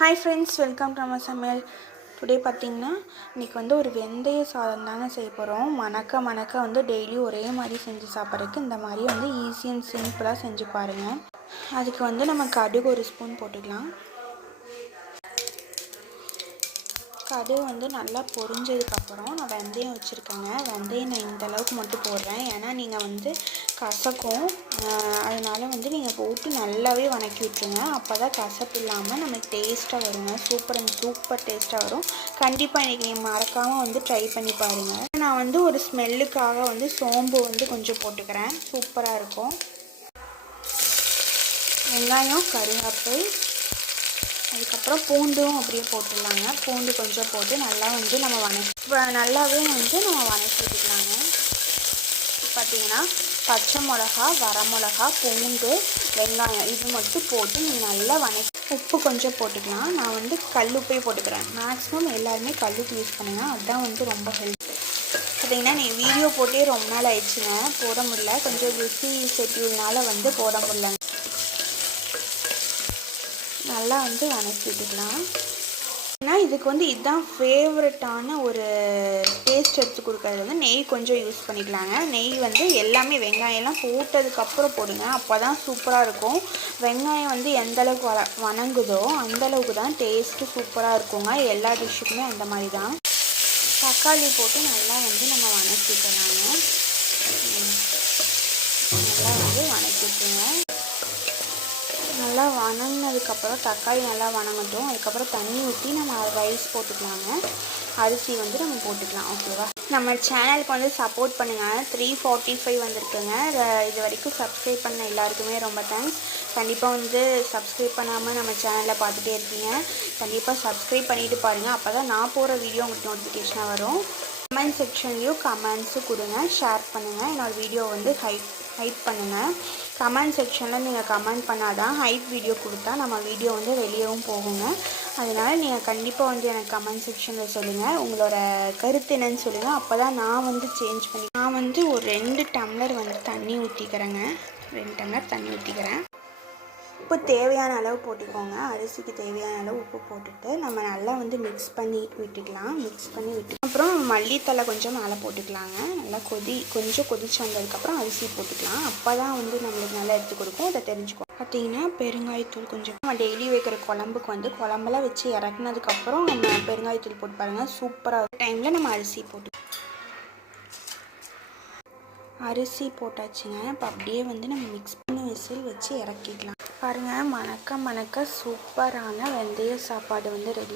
Hi friends, welcome to நம்ம சமையல். Today பார்த்திங்கன்னா இன்றைக்கி வந்து ஒரு வெந்தய சாதம் தாங்க செய்ய போகிறோம். மணக்க மணக்க வந்து டெய்லி ஒரே மாதிரி செஞ்சு சாப்பிட்றதுக்கு இந்த மாதிரி வந்து ஈஸி அண்ட் சிம்பிளாக செஞ்சு பாருங்கள். அதுக்கு வந்து நம்ம கடுகு ஒரு ஸ்பூன் போட்டுக்கலாம். கடுகு வந்து நல்லா பொரிஞ்சதுக்கப்புறம் நான் வெந்தயம் வச்சுருக்கேங்க. வெந்தயம் நான் இந்த அளவுக்கு மட்டும் போடுறேன், ஏன்னா நீங்கள் வந்து கசக்கும். அதனால் வந்து நீங்கள் போட்டு நல்லாவே வணக்கி விட்டுருங்க. அப்போ தான் கசப்பு இல்லாமல் நமக்கு டேஸ்ட்டாக வருங்க. சூப்பர் டேஸ்ட்டாக வரும். கண்டிப்பாக இன்றைக்கி நீங்கள் மறக்காமல் வந்து ட்ரை பண்ணி பாருங்கள். நான் வந்து ஒரு ஸ்மெல்லுக்காக வந்து சோம்பு வந்து கொஞ்சம் போட்டுக்கிறேன், சூப்பராக இருக்கும். வெங்காயம், கருவேப்பிலை, அதுக்கப்புறம் பூண்டும் அப்படியே போட்டுடலாங்க. பூண்டு கொஞ்சம் போட்டு நல்லா வந்து நம்ம நல்லாவே வந்து நம்ம வணக்கிட்டுக்கலாங்க. பார்த்திங்கன்னா பச்சை மிளகா, வரமிளகா, பூண்டு, வெங்காயம் இது மட்டும் போட்டு நீங்கள் நல்லா உப்பு கொஞ்சம் போட்டுக்கலாம். நான் வந்து கல்லுப்பே போட்டுக்கிறேன். மேக்ஸிமம் எல்லாருமே கல்லுப்பு யூஸ் பண்ணுங்கள், அதுதான் வந்து ரொம்ப ஹெல்ப். பார்த்திங்கன்னா நீ வீடியோ போட்டே ரொம்ப நாள் ஆயிடுச்சுங்க, போட முடியல. கொஞ்சம் பிஸி ஷெட்யூல்னால வந்து போட முடியலங்க. நல்லா வந்து வணக்கி விட்டுக்கலாம். ஏன்னா இதுக்கு வந்து இதுதான் ஃபேவரட்டான ஒரு டேஸ்ட் எடுத்து கொடுக்கறது வந்து நெய் கொஞ்சம் யூஸ் பண்ணிக்கலாங்க. நெய் வந்து எல்லாமே வெங்காயம்லாம் போட்டதுக்கப்புறம் போடுங்க, அப்போ தான் சூப்பராக இருக்கும். வெங்காயம் வந்து எந்தளவுக்கு வணங்குதோ அந்தளவுக்கு தான் டேஸ்ட்டு சூப்பராக இருக்குங்க. எல்லா டிஷ்ஷுக்குமே அந்த மாதிரி தான். தக்காளி போட்டு நல்லா வந்து நம்ம வணக்கிக்கலாங்க. நல்லா வந்து வணக்கிட்டுருங்க. நல்லா வணங்கினதுக்கப்புறம் தக்காளி நல்லா வணங்கட்டும். அதுக்கப்புறம் தண்ணி ஊற்றி நம்ம ரைஸ் போட்டுக்கலாங்க. அரிசி வந்து நம்ம போட்டுக்கலாம், ஓகேவா? நம்ம சேனலுக்கு வந்து சப்போர்ட் பண்ணுங்கள். 345 வந்திருக்குங்க. இது வரைக்கும் சப்ஸ்கிரைப் பண்ண எல்லாருக்குமே ரொம்ப தேங்க்ஸ். கண்டிப்பாக வந்து சப்ஸ்கிரைப் பண்ணாமல் நம்ம சேனலில் பார்த்துட்டே இருக்கீங்க. கண்டிப்பாக சப்ஸ்கிரைப் பண்ணிவிட்டு பாருங்கள், அப்போ தான் நான் போகிற வீடியோ உங்களுக்கு நோட்டிஃபிகேஷனாக வரும். கமெண்ட் செக்ஷன்லேயும் கமெண்ட்ஸும் கொடுங்க, ஷேர் பண்ணுங்கள். என்னோடய வீடியோ வந்து ஹைப் பண்ணுங்கள். கமெண்ட் செக்ஷனில் நீங்கள் கமெண்ட் பண்ணால் தான் ஹைப் வீடியோ கொடுத்தா நம்ம வீடியோ வந்து வெளியவும் போகுங்க. அதனால் நீங்கள் கண்டிப்பாக வந்து எனக்கு கமெண்ட் செக்ஷனில் சொல்லுங்கள், உங்களோட கருத்து என்னன்னு சொல்லுங்கள். அப்போ தான் நான் வந்து சேஞ்ச் பண்ணி நான் வந்து ஒரு 2 டம்ளர் வந்து தண்ணி ஊற்றிக்கிறேங்க. 2 டம்ளர் தண்ணி ஊற்றிக்கிறேன். உப்பு தேவையான அளவு போட்டுக்கோங்க. அரிசிக்கு தேவையான அளவு உப்பு போட்டுட்டு நம்ம நல்லா வந்து மிக்ஸ் பண்ணி விட்டுக்கலாம். அப்புறம் மல்லித்தலை கொஞ்சம் மேலே போட்டுக்கலாங்க. நல்லா கொஞ்சம் கொதிச்சு வந்ததுக்கப்புறம் அரிசி போட்டுக்கலாம். அப்போ தான் வந்து நம்மளுக்கு நல்லா எடுத்து கொடுக்கும். அதை தெரிஞ்சுக்கோ. பார்த்திங்கன்னா பெருங்காயத்தூள் கொஞ்சம் நம்ம டெய்லி வைக்கிற குழம்புக்கு வந்து குழம்பெல்லாம் வச்சு இறக்குனதுக்கப்புறம் நம்ம பெருங்காயத்தூள் போட்டு பாருங்கள், சூப்பராக டைமில் நம்ம அரிசி போட்டாச்சுங்க. இப்போ அப்படியே வந்து நம்ம மிக்ஸ் பண்ணி விசில் வச்சு இறக்கிக்கலாம். பாருங்கள், மணக்க மணக்க சூப்பரான வெந்தய சாப்பாடு வந்து ரெடி.